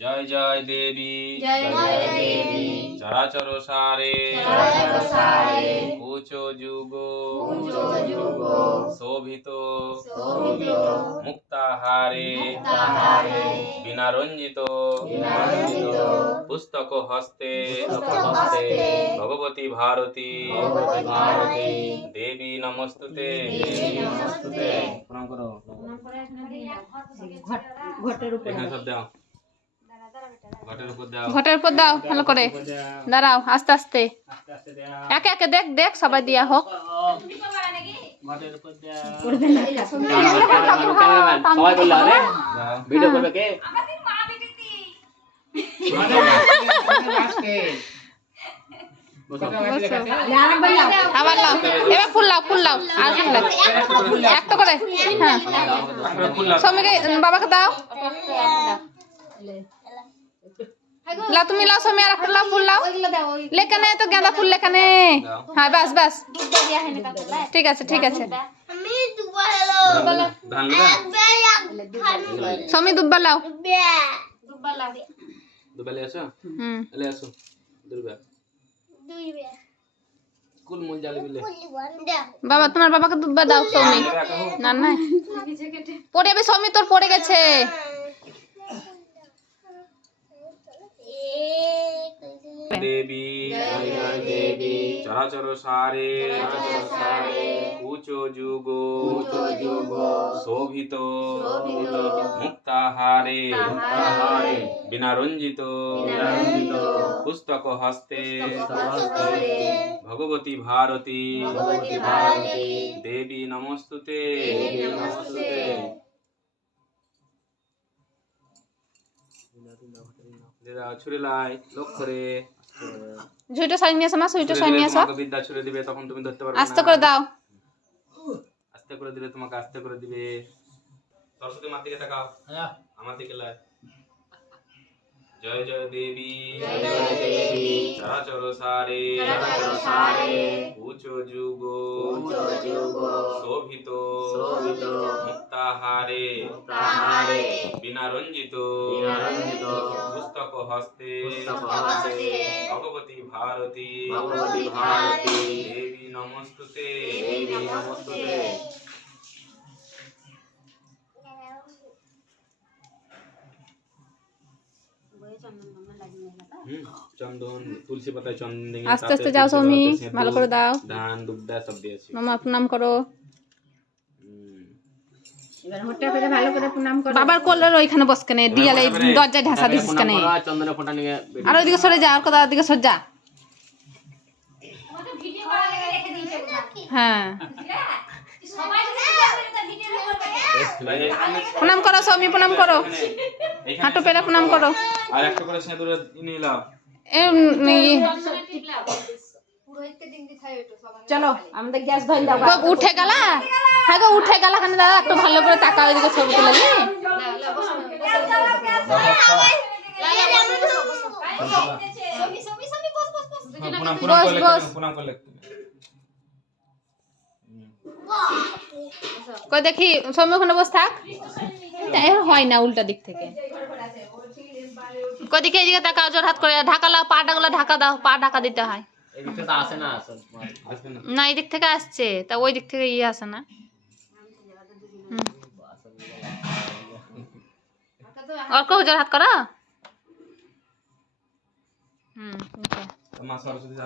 জয় জয় দেবী চরাচর সারে উচ যুগ শোভিত মুক্তাহারে বিনা রঞ্জিত পুস্তক হস্তে ভগবতী ভারতী দেবী নমস্তুতে। প্রণাম করো। এখানে সব দাও, ঘটের উপর দাও ভালো করে। দাঁড়াও, আস্তে আস্তে একে একে দেখ দেখ সবাই দিয়া হোক। সবাই বললে আরে ভিডিও করবে কে? আবার লাও, এবার ফুল লাও, ফুল লাও, আর ফুল লাও একটা করে। হ্যাঁ, সৌমিকে বাবাকে দাও। লাও তুমি, লাও সৌমি, আর একটা লাও, ফুল লাও। লেখানে তো গাঁদা ফুল লেখানে। হ্যাঁ বাস বাস, ঠিক আছে ঠিক আছে। সৌমি দুব্বা লাও। দুবেলে আসো, এলে আসো দুর্বা কুল মুল জালে বিলে। বাবা তোমার বাবাকে দুব্বা দাও সৌমি। না না পড়ে যাবে সৌমি, তোর পড়ে গেছে। দেবী চরাচর সারে উচ যুগ শোভিত মুক্তাহারে বিনা রঞ্জিত পুস্তক হস্তে ভগবতী ভারতী দেবী নমস্তুতে। ছুড়ে লাই লক্ষ্য রে, ঝুইটা সাইড নিয়ে আসো মা, সুইটা সাইড নিয়ে আসো। বিদ্যা ছুড়ে দিবে তখন তুমি ধরতে পারবে না। আস্তে করে দাও, আস্তে করে দিলে তোমাকে আস্তে করে দিবে। সরস্বতী মার দিকে তাকাও, আমার দিকে লাই। জয় জয় দেবী চরাচর সারে উচ যুগ শোভিত মুক্তাহারে বিনা রঞ্জিত পুস্তক হস্তে ভগবতী ভারতী দেবী নমস্তুতে। চন্দন তুলসী পাতায় চন্দন দিয়ে আস্তে আস্তে যাও সৌমি, ভালো করে দাও। ধান দুব্বা সব দিয়েছি। মামা প্রণাম করো। এবার মোটা করে ভালো করে প্রণাম করো। বাবার কোলের ওইখানে বস কেনে, দিয়ালে দরজায় ঢাসা দিছিস কেনে। চন্দনের ফোঁটা নিয়ে আর ওইদিকে সরে যা, আর কোথাও দিকে সরে যা। হ্যাঁ প্রণাম করো সৌমি, প্রণাম করো, হাঁটু পেরে প্রণাম করো। আর একটা করে সিঁদুর নিয়ে নাও। চলো আমাদের গ্যাস ধরে দাও। উঠে গেলা? হ্যাঁ গো উঠে গেলা কেন দাদা? একটু ভালো করে তাকাও, ওইদিকে ছবি তুলে নি। কই দেখি সৌমি ওখানে বস থাক। হয় না উল্টা দিক থেকে। কদিকে এদিকে তাকাও, জোর হাত করে ঢাকা লাও, পাটাগুলো ঢাকা দাও, পা ঢাকা দিতে হয়। এদিক থেকে আসে না, না এই দিক থেকে আসছে, তা ওই দিক থেকে ইয়ে আসে না। অর্ক জোর হাত করা। মা সরস্বতী